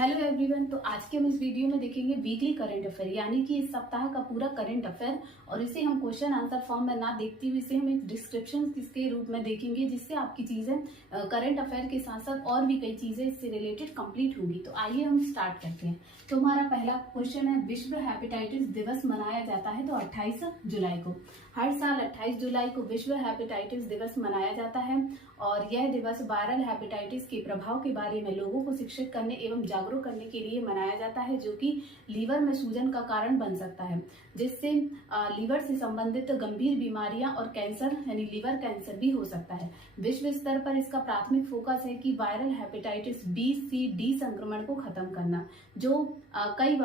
Hello everyone. तो आज के हम इस वीडियो में देखेंगे वीकली करंट अफेयर, यानी कि इस सप्ताह का पूरा करंट अफेयर। और इसे हम क्वेश्चन आंसर फॉर्म में ना देखते हुए इसे हम एक डिस्क्रिप्शन के रूप में देखेंगे, जिससे आपकी चीजें करंट अफेयर के साथ साथ और भी कई चीजें इससे रिलेटेड कंप्लीट होंगी। तो आइए हम स्टार्ट करते हैं। तो हमारा पहला क्वेश्चन है, विश्व हेपेटाइटिस दिवस मनाया जाता है तो 28 जुलाई को। हर साल 28 जुलाई को विश्व हेपेटाइटिस दिवस मनाया जाता है और यह दिवस वायरल हेपेटाइटिस के प्रभाव के बारे में लोगों को शिक्षित करने एवं जागरूक करने के लिए मनाया जाता है, जो कि लीवर में सूजन का कारण बन सकता है, जिससे लीवर से संबंधित गंभीर बीमारियां और कैंसर यानी लीवर कैंसर भी हो सकता है। विश्व स्तर पर इसका प्राथमिक फोकस है कि वायरल हेपेटाइटिस बी, सी, डी संक्रमण को खत्म करना, जो कई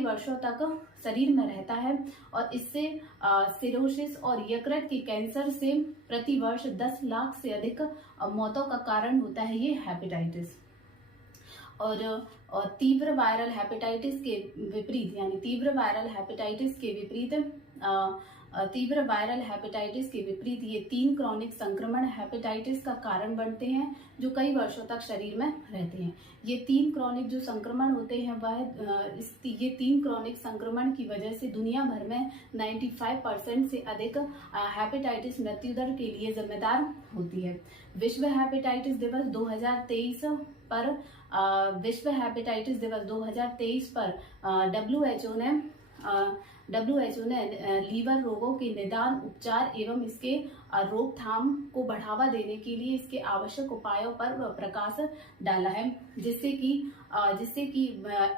वर्षों तक शरीर में रहता है और इससे सिरोसिस और यकृत के कैंसर से प्रति वर्ष 10 लाख से अधिक मौतों का कारण होता है ये हेपेटाइटिस। और तीव्र वायरल हेपेटाइटिस के विपरीत यानी तीव्र वायरल हेपेटाइटिस के विपरीत ये 3 क्रॉनिक संक्रमण हेपेटाइटिस का कारण बनते हैं, जो कई वर्षों तक शरीर में रहते हैं। ये 3 क्रॉनिक जो संक्रमण होते हैं ये 3 क्रॉनिक संक्रमण की वजह से दुनिया भर में 95% से अधिक हेपेटाइटिस मृत्यु दर के लिए जिम्मेदार होती है। विश्व हेपेटाइटिस दिवस 2023 पर WHO ने लीवर रोगों के निदान, उपचार एवं इसके रोकथाम को बढ़ावा देने के लिए इसके आवश्यक उपायों पर प्रकाश डाला है, जिससे कि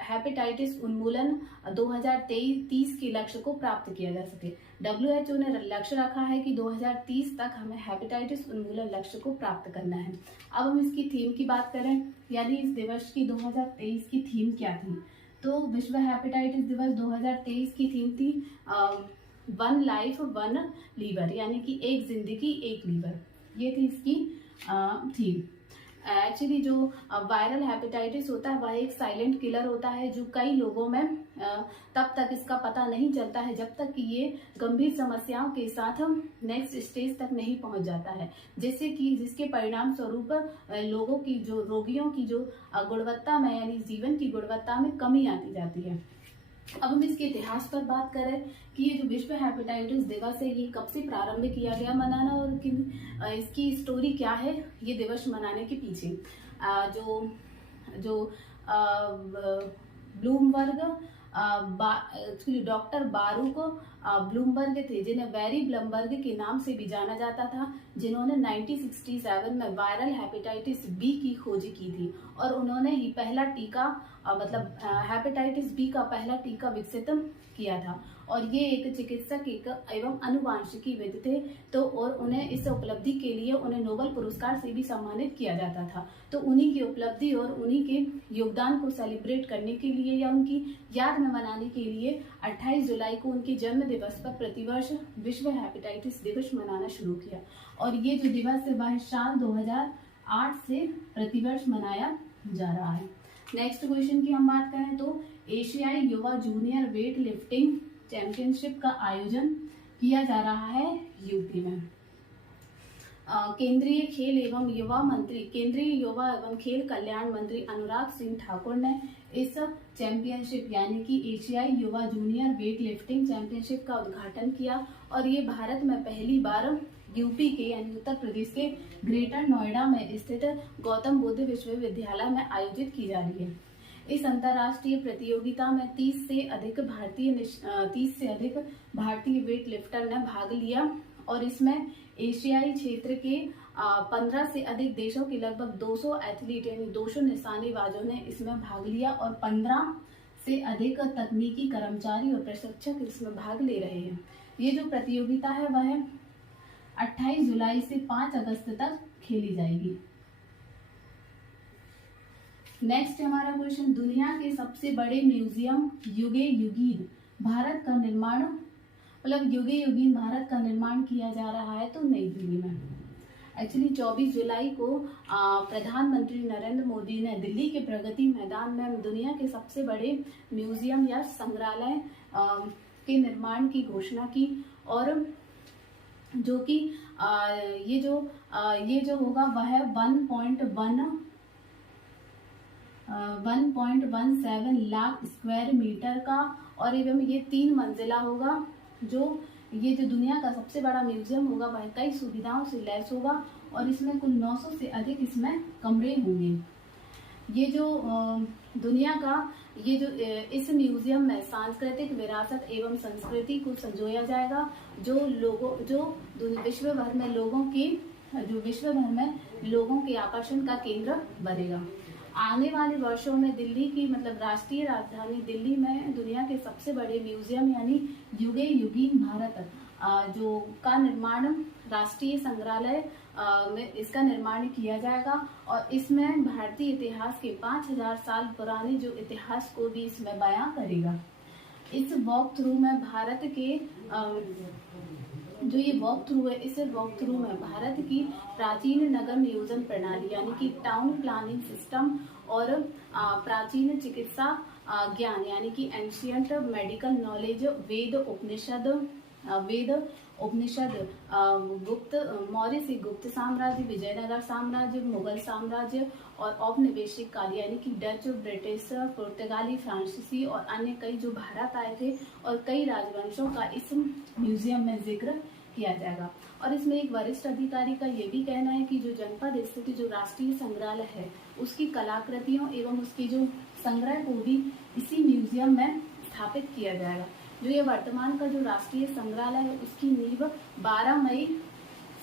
हेपेटाइटिस उन्मूलन 2030 के लक्ष्य को प्राप्त किया जा सके। WHO ने लक्ष्य रखा है कि 2030 तक हमें हेपेटाइटिस उन्मूलन लक्ष्य को प्राप्त करना है। अब हम इसकी थीम की बात करें, यानी इस दिवस की 2023 की थीम क्या थी। तो विश्व हेपेटाइटिस दिवस 2023 की थीम थी वन लाइफ वन लीवर, यानी कि एक जिंदगी एक लीवर। ये थी इसकी थीम। एक्चुअली जो वायरल हेपेटाइटिस होता है वह एक साइलेंट किलर होता है, जो कई लोगों में तब तक इसका पता नहीं चलता है जब तक कि ये गंभीर समस्याओं के साथ नेक्स्ट स्टेज तक नहीं पहुंच जाता है, जिसके परिणाम स्वरूप रोगियों की जो गुणवत्ता में यानी जीवन की गुणवत्ता में कमी आती जाती है। अब हम इसके इतिहास पर बात करें कि ये जो विश्व हेपेटाइटिस दिवस है ये कब से प्रारंभ किया गया मनाना और इसकी स्टोरी क्या है ये दिवस मनाने के पीछे। जो डॉक्टर बारूक ब्लूमबर्ग थे, जिन्हें बैरी ब्लूमबर्ग के नाम से भी जाना जाता था, जिन्होंने 1967 में वायरल हेपेटाइटिस बी की खोज की थी और उन्होंने ही पहला टीका हेपेटाइटिस बी का पहला टीका विकसित किया था। और ये एक चिकित्सक एवं अनुवांशिकीविद थे, तो और उन्हें इस उपलब्धि के लिए उन्हें नोबेल पुरस्कार से भी सम्मानित किया जाता था। तो उन्हीं की उपलब्धि और उन्हीं के योगदान को सेलिब्रेट करने के लिए या उनकी याद में मनाने के लिए 28 जुलाई को उनके जन्म दिवस पर प्रतिवर्ष विश्व हेपेटाइटिस दिवस मनाना शुरू किया। और ये जो दिवस है वह साल 2008 से प्रतिवर्ष मनाया जा रहा है। नेक्स्ट क्वेश्चन की हम बात करें तो एशियाई युवा जूनियर वेट लिफ्टिंग चैंपियनशिप का आयोजन किया जा रहा है यूपी में। केंद्रीय युवा एवं खेल कल्याण मंत्री अनुराग सिंह ठाकुर ने इस चैंपियनशिप यानी कि एशियाई युवा जूनियर वेट लिफ्टिंग चैंपियनशिप का उद्घाटन किया और ये भारत में पहली बार यूपी के यानी उत्तर प्रदेश के ग्रेटर नोएडा में स्थित गौतम बुद्ध विश्वविद्यालय में आयोजित की जा रही है। इस अंतर्राष्ट्रीय प्रतियोगिता में 30 से अधिक भारतीय वेट लिफ्टर ने भाग लिया और इसमें एशियाई क्षेत्र के 15 से अधिक देशों के लगभग 200 एथलीट यानी 200 निशानेबाजों ने इसमें भाग लिया और 15 से अधिक तकनीकी कर्मचारी और प्रशिक्षक इसमें भाग ले रहे हैं। ये जो प्रतियोगिता है वह 28 जुलाई से 5 अगस्त तक खेली जाएगी। नेक्स्ट हमारा क्वेश्चन, दुनिया के सबसे बड़े म्यूजियम युगे युगीन भारत का निर्माण किया जा रहा है तो नई दिल्ली में। एक्चुअली 24 जुलाई को प्रधानमंत्री नरेंद्र मोदी ने दिल्ली के प्रगति मैदान में दुनिया के सबसे बड़े म्यूजियम या संग्रहालय के निर्माण की घोषणा की और जो कि ये जो होगा वह 1.1 1.17 लाख स्क्वायर मीटर का, और एवं ये 3 मंजिला होगा। ये जो दुनिया का सबसे बड़ा म्यूजियम होगा वह कई सुविधाओं से लैस होगा, और इसमें कुल 900 से अधिक इसमें कमरे होंगे। ये जो दुनिया का ये जो इस म्यूजियम में सांस्कृतिक विरासत एवं संस्कृति को संजोया जाएगा, जो विश्व भर में लोगों के आकर्षण का केंद्र बनेगा। आने वाले वर्षों में दिल्ली की मतलब राष्ट्रीय राजधानी दिल्ली में दुनिया के सबसे बड़े म्यूजियम यानी युगे युगीन भारत जो का निर्माण राष्ट्रीय संग्रहालय में इसका निर्माण किया जाएगा, और इसमें भारतीय इतिहास के 5000 साल पुराने जो इतिहास को भी इसमें बयां करेगा। इस वॉक थ्रू में भारत के जो ये वॉक थ्रू है, इस वॉक थ्रू में भारत की प्राचीन नगर नियोजन प्रणाली यानी कि टाउन प्लानिंग सिस्टम और प्राचीन चिकित्सा ज्ञान यानी कि एंशियंट मेडिकल नॉलेज, वेद उपनिषद, गुप्त मौर्य से गुप्त साम्राज्य, विजयनगर साम्राज्य, मुगल साम्राज्य और औपनिवेशिक काल यानी कि डच, ब्रिटिश, पुर्तगाली, फ्रांसीसी और अन्य कई जो भारत आए थे और कई राजवंशों का इस म्यूजियम में जिक्र किया जाएगा। और इसमें एक वरिष्ठ अधिकारी का ये भी कहना है कि जो जनपद स्थित जो राष्ट्रीय संग्रहालय है उसकी कलाकृतियों एवं उसकी जो संग्रह को भी इसी म्यूजियम में स्थापित किया जाएगा। जो ये वर्तमान का जो राष्ट्रीय संग्रहालय है उसकी नींव 12 मई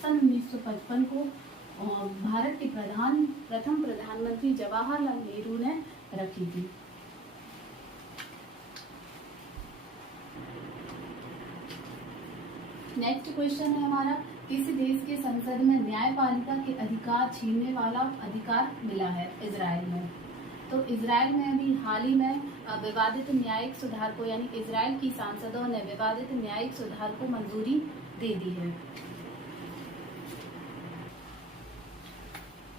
सन 1955 को भारत के प्रथम प्रधानमंत्री जवाहरलाल नेहरू ने रखी थी। नेक्स्ट क्वेश्चन है हमारा, किस देश के संसद में न्यायपालिका के अधिकार छीनने वाला अधिकार मिला है? इजराइल में। तो इजराइल में अभी हाल ही में विवादित न्यायिक सुधार को यानी इजराइल की सांसदों ने विवादित न्यायिक सुधार को मंजूरी दे दी है।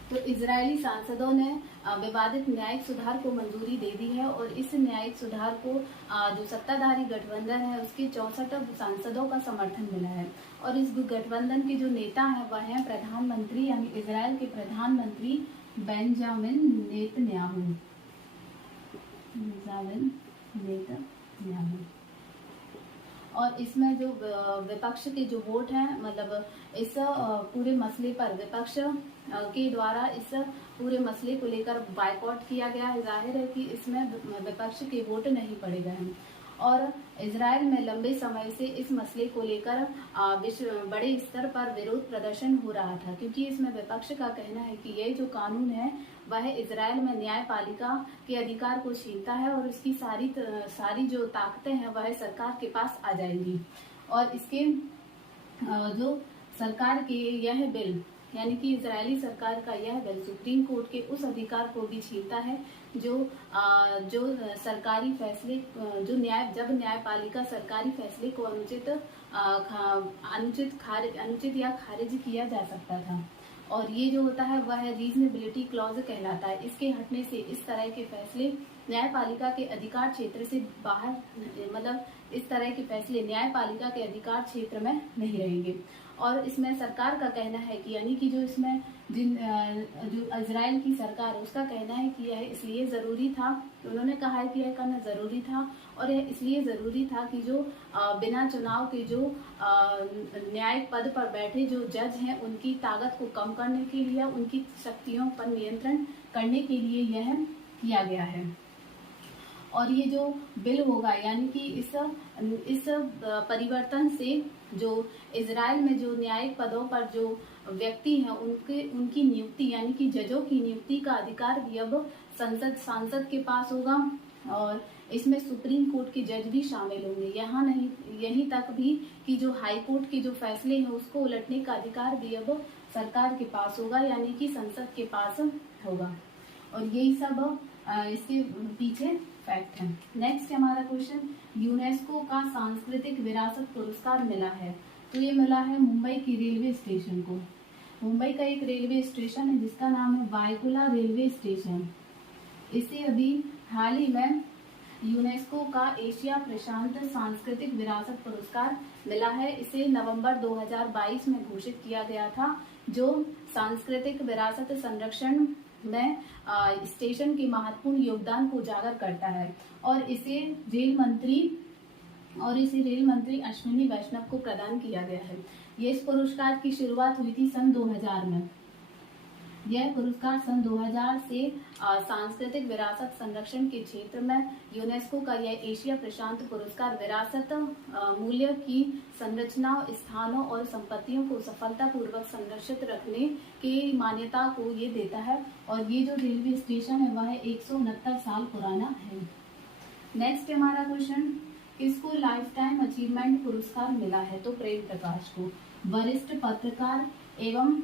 तो इजरायली सांसदों ने विवादित न्यायिक सुधार को मंजूरी दे दी है, और इस न्यायिक सुधार को जो सत्ताधारी गठबंधन है उसके 64 सांसदों का समर्थन मिला है। और इस गठबंधन के जो नेता हैं वह हैं प्रधानमंत्री यानी इजराइल के प्रधानमंत्री बेंजामिन नेतन्याहू। और इसमें जो विपक्ष के जो वोट हैं मतलब इस पूरे मसले पर विपक्ष के द्वारा इस पूरे मसले को लेकर बायकॉट किया गया है। जाहिर है कि इसमें विपक्ष के वोट नहीं पड़े गए हैं, और इजराइल में लंबे समय से इस मसले को लेकर बड़े स्तर पर विरोध प्रदर्शन हो रहा था, क्योंकि इसमें विपक्ष का कहना है कि ये जो कानून है वह इजराइल में न्यायपालिका के अधिकार को छीनता है और इसकी सारी जो ताकतें हैं वह सरकार के पास आ जाएंगी। और इसके जो सरकार के यह बिल यानी कि इजरायली सरकार का यह बिल सुप्रीम कोर्ट के उस अधिकार को भी छीनता है जो सरकारी फैसले जब न्यायपालिका सरकारी फैसले को अनुचित या खारिज किया जा सकता था। और ये जो होता है वह रीजनेबिलिटी क्लॉज कहलाता है। इसके हटने से इस तरह के फैसले न्यायपालिका के अधिकार क्षेत्र से बाहर मतलब इस तरह के फैसले न्यायपालिका के अधिकार क्षेत्र में नहीं रहेंगे। और इसमें सरकार का कहना है कि यानी कि जो इसमें जो इजराइल की सरकार है उसका कहना है कि यह इसलिए ज़रूरी था, तो उन्होंने कहा है कि यह करना ज़रूरी था, और यह इसलिए ज़रूरी था कि जो बिना चुनाव के जो न्यायिक पद पर बैठे जो जज हैं उनकी ताकत को कम करने के लिए, उनकी शक्तियों पर नियंत्रण करने के लिए यह किया गया है। और ये जो बिल होगा यानी कि इस परिवर्तन से जो इजराइल में जो न्यायिक पदों पर जो व्यक्ति हैं उनकी नियुक्ति यानी कि जजों की नियुक्ति का अधिकार भी अब सांसद के पास होगा, और इसमें सुप्रीम कोर्ट के जज भी शामिल होंगे। यहाँ नहीं, यहीं तक भी कि जो हाई कोर्ट के जो फैसले हैं उसको उलटने का अधिकार भी अब सरकार के पास होगा यानी कि संसद के पास होगा। और यही सब इसके पीछे फैक्ट है। नेक्स्ट हमारा क्वेश्चन, यूनेस्को का सांस्कृतिक विरासत पुरस्कार मिला है, तो ये मिला है मुंबई की रेलवे स्टेशन को। मुंबई का एक रेलवे स्टेशन है जिसका नाम है वायकुला रेलवे स्टेशन। इसे अभी हाल ही में यूनेस्को का एशिया प्रशांत सांस्कृतिक विरासत पुरस्कार मिला है। इसे नवंबर 2022 में घोषित किया गया था। जो सांस्कृतिक विरासत संरक्षण में स्टेशन के महत्वपूर्ण योगदान को उजागर करता है और इसे रेल मंत्री अश्विनी वैष्णव को प्रदान किया गया है। ये इस पुरस्कार की शुरुआत हुई थी सन 2000 में। यह पुरस्कार सन 2000 से सांस्कृतिक विरासत संरक्षण के क्षेत्र में यूनेस्को का यह एशिया प्रशांत पुरस्कार विरासत मूल्य की संरचना, स्थानों और संपत्तियों को सफलतापूर्वक संरक्षित रखने की मान्यता को ये देता है। और ये जो रेलवे स्टेशन है वह 169 साल पुराना है। नेक्स्ट हमारा क्वेश्चन, किसको लाइफ टाइम अचीवमेंट पुरस्कार मिला है? तो प्रेम प्रकाश को। वरिष्ठ पत्रकार एवं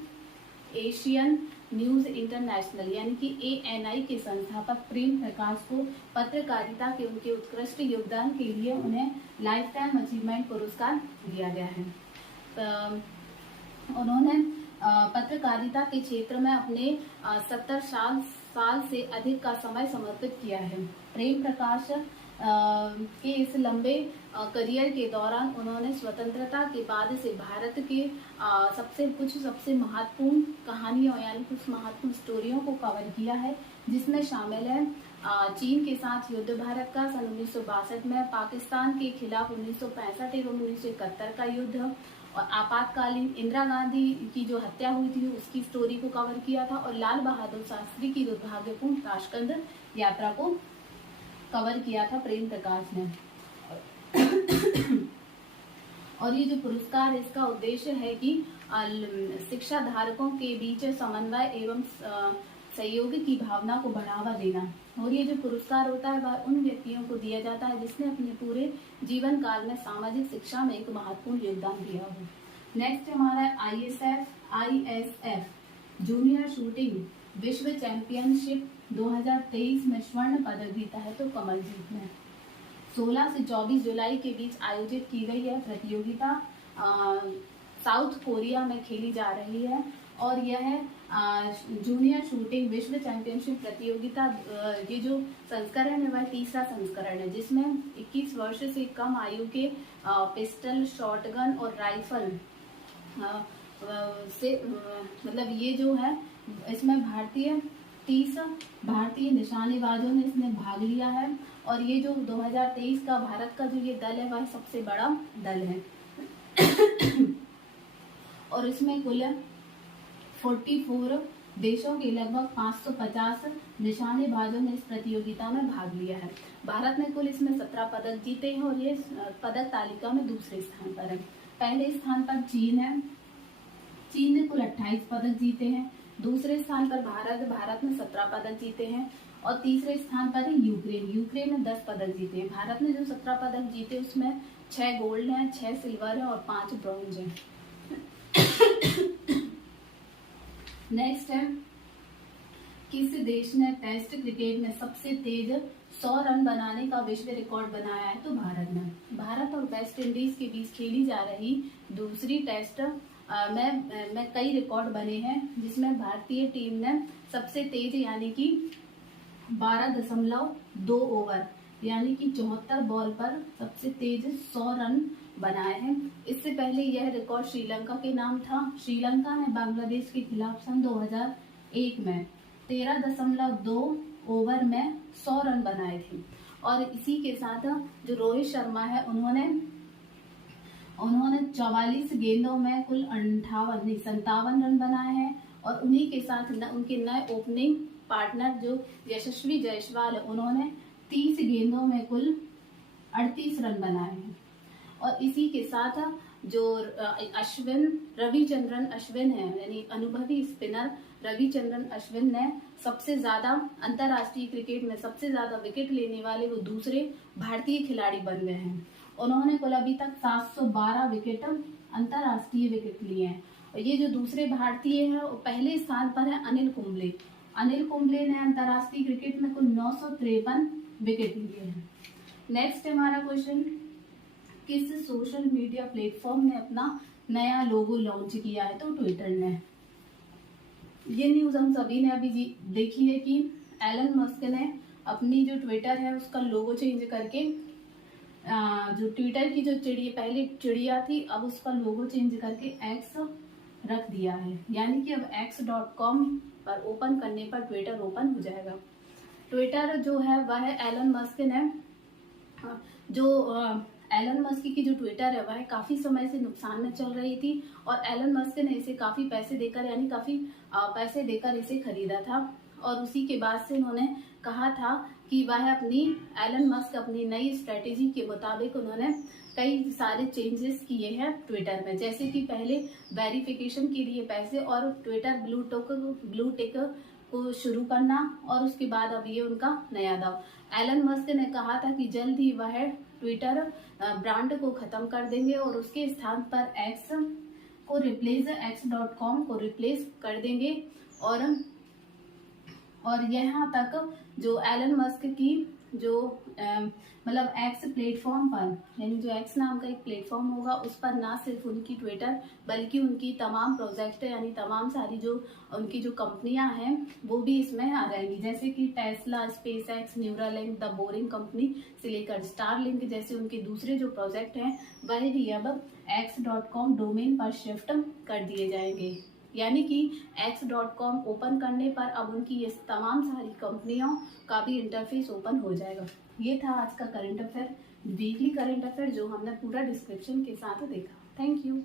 एशियन न्यूज इंटरनेशनल यानी कि ANI के संस्थापक प्रेम प्रकाश को पत्रकारिता के उनके उत्कृष्ट योगदान के लिए उन्हें लाइफ टाइम अचीवमेंट पुरस्कार दिया गया है। उन्होंने पत्रकारिता के क्षेत्र में अपने 70 साल से अधिक का समय समर्पित किया है। प्रेम प्रकाश के इस लंबे करियर के दौरान उन्होंने स्वतंत्रता के बाद से भारत के सबसे महत्वपूर्ण कहानियों यानी कुछ महत्वपूर्ण स्टोरियों को कवर किया है, जिसमें शामिल है चीन के साथ युद्ध भारत का सन 1962 में, पाकिस्तान के खिलाफ 1965 एवं 1971 का युद्ध और आपातकालीन इंदिरा गांधी की जो हत्या हुई थी उसकी स्टोरी को कवर किया था, और लाल बहादुर शास्त्री की दुर्भाग्यपूर्ण ताशकंद यात्रा को कवर किया था प्रेम प्रकाश ने। और ये जो पुरस्कार है इसका उद्देश्य है कि शिक्षा धारकों के बीच समन्वय एवं सहयोग की भावना को बढ़ावा देना। और ये जो पुरस्कार होता है वह उन व्यक्तियों को दिया जाता है जिसने अपने पूरे जीवन काल में सामाजिक शिक्षा में एक महत्वपूर्ण योगदान दिया हो। नेक्स्ट हमारा ISF जूनियर शूटिंग विश्व चैंपियनशिप 2023 में स्वर्ण पदक जीता है तो कमलजीत ने। 16 से 24 जुलाई के बीच आयोजित की गई यह प्रतियोगिता साउथ कोरिया में खेली जा रही है और यह जूनियर शूटिंग विश्व चैंपियनशिप प्रतियोगिता ये जो संस्करण है वह तीसरा संस्करण है, जिसमें 21 वर्ष से कम आयु के पिस्टल, शॉटगन और राइफल से मतलब ये जो है इसमें 30 भारतीय निशानेबाजों ने इसमें भाग लिया है। और ये जो 2023 का भारत का जो ये दल है वह सबसे बड़ा दल है और इसमें कुल 44 देशों के लगभग 550 निशानेबाजों ने इस प्रतियोगिता में भाग लिया है। भारत ने कुल इसमें 17 पदक जीते हैं और ये पदक तालिका में दूसरे स्थान पर है। पहले स्थान पर चीन है, चीन ने कुल 28 पदक जीते हैं। दूसरे स्थान पर भारत ने 17 पदक जीते हैं और तीसरे स्थान पर है यूक्रेन ने 10 पदक जीते हैं। भारत ने जो 17 पदक जीते उसमें 6 गोल्ड हैं, 6 सिल्वर है और 5 ब्रॉन्ज हैं। नेक्स्ट है, किस देश ने टेस्ट क्रिकेट में सबसे तेज 100 रन बनाने का विश्व रिकॉर्ड बनाया है? तो भारत ने। भारत और वेस्ट इंडीज के बीच खेली जा रही दूसरी टेस्ट में कई रिकॉर्ड बने हैं, जिसमें भारतीय टीम ने सबसे तेज यानी कि 12.2 ओवर यानी कि 74 बॉल पर सबसे तेज 100 रन बनाए हैं। इससे पहले यह रिकॉर्ड श्रीलंका के नाम था। श्रीलंका ने बांग्लादेश के खिलाफ सन 2001 में 13.2 ओवर में 100 रन बनाए थे। और इसी के साथ जो रोहित शर्मा है उन्होंने 44 गेंदों में कुल 57 रन बनाए हैं और उन्हीं के साथ उनके नए ओपनिंग पार्टनर जो यशस्वी जायसवाल है उन्होंने 30 गेंदों में कुल 38 रन बनाए हैं। और इसी के साथ जो रविचंद्रन अश्विन है यानी अनुभवी स्पिनर रविचंद्रन अश्विन ने सबसे ज्यादा अंतर्राष्ट्रीय क्रिकेट में सबसे ज्यादा विकेट लेने वाले वो दूसरे भारतीय खिलाड़ी बन गए हैं। उन्होंने कुल अभी तक 712 विकेट अंतर्राष्ट्रीय विकेट लिए हैं। और ये जो दूसरे भारतीय हैं वो पहले स्थान पर है अनिल कुंबले। अनिल कुंबले ने अंतर्राष्ट्रीय क्रिकेट में कुल 953 विकेट लिए हैं। नेक्स्ट हमारा क्वेश्चन, किस सोशल मीडिया प्लेटफॉर्म ने अपना नया लोगो लॉन्च किया है? तो ट्विटर ने। ये न्यूज हम सभी ने अभी देखी है कि एलन मस्क ने अपनी जो ट्विटर है उसका लोगो चेंज करके जो ट्विटर की जो पहले चिड़िया थी अब उसका लोगो चेंज करके एक्स रख दिया है, यानी कि अब x.com पर ओपन करने पर ट्विटर ओपन हो जाएगा। ट्विटर जो है वह एलन मस्क ने जो एलन मस्क की जो ट्विटर है वह काफ़ी समय से नुकसान में चल रही थी और एलन मस्क ने इसे काफ़ी पैसे देकर यानी काफ़ी पैसे देकर इसे खरीदा था और उसी के बाद से उन्होंने कहा था कि वह एलन मस्क अपनी नई स्ट्रेटेजी के मुताबिक उन्होंने कई सारे चेंजेस किए हैं ट्विटर में, जैसे कि पहले वेरिफिकेशन के लिए पैसे और ट्विटर ब्लू टिक को शुरू करना और उसके बाद अब ये उनका नया दाव। एलन मस्क ने कहा था कि जल्द ही वह ट्विटर ब्रांड को खत्म कर देंगे और उसके स्थान पर x.com को रिप्लेस कर देंगे और यहाँ तक जो एलन मस्क की जो मतलब एक्स प्लेटफॉर्म पर यानी जो एक्स नाम का एक प्लेटफॉर्म होगा उस पर ना सिर्फ उनकी ट्विटर बल्कि उनकी तमाम प्रोजेक्ट यानी तमाम सारी जो उनकी जो कंपनियां हैं वो भी इसमें आ जाएंगी, जैसे कि Tesla, space x, Neuralink, the boring company से लेकर स्टारलिंक जैसे उनके दूसरे जो प्रोजेक्ट हैं वह भी अब x.com डोमेन पर शिफ्ट कर दिए जाएंगे। यानी कि x.com ओपन करने पर अब उनकी ये तमाम सारी कंपनियों का भी इंटरफेस ओपन हो जाएगा। ये था आज का current affair, weekly current affair जो हमने पूरा डिस्क्रिप्शन के साथ देखा। Thank you.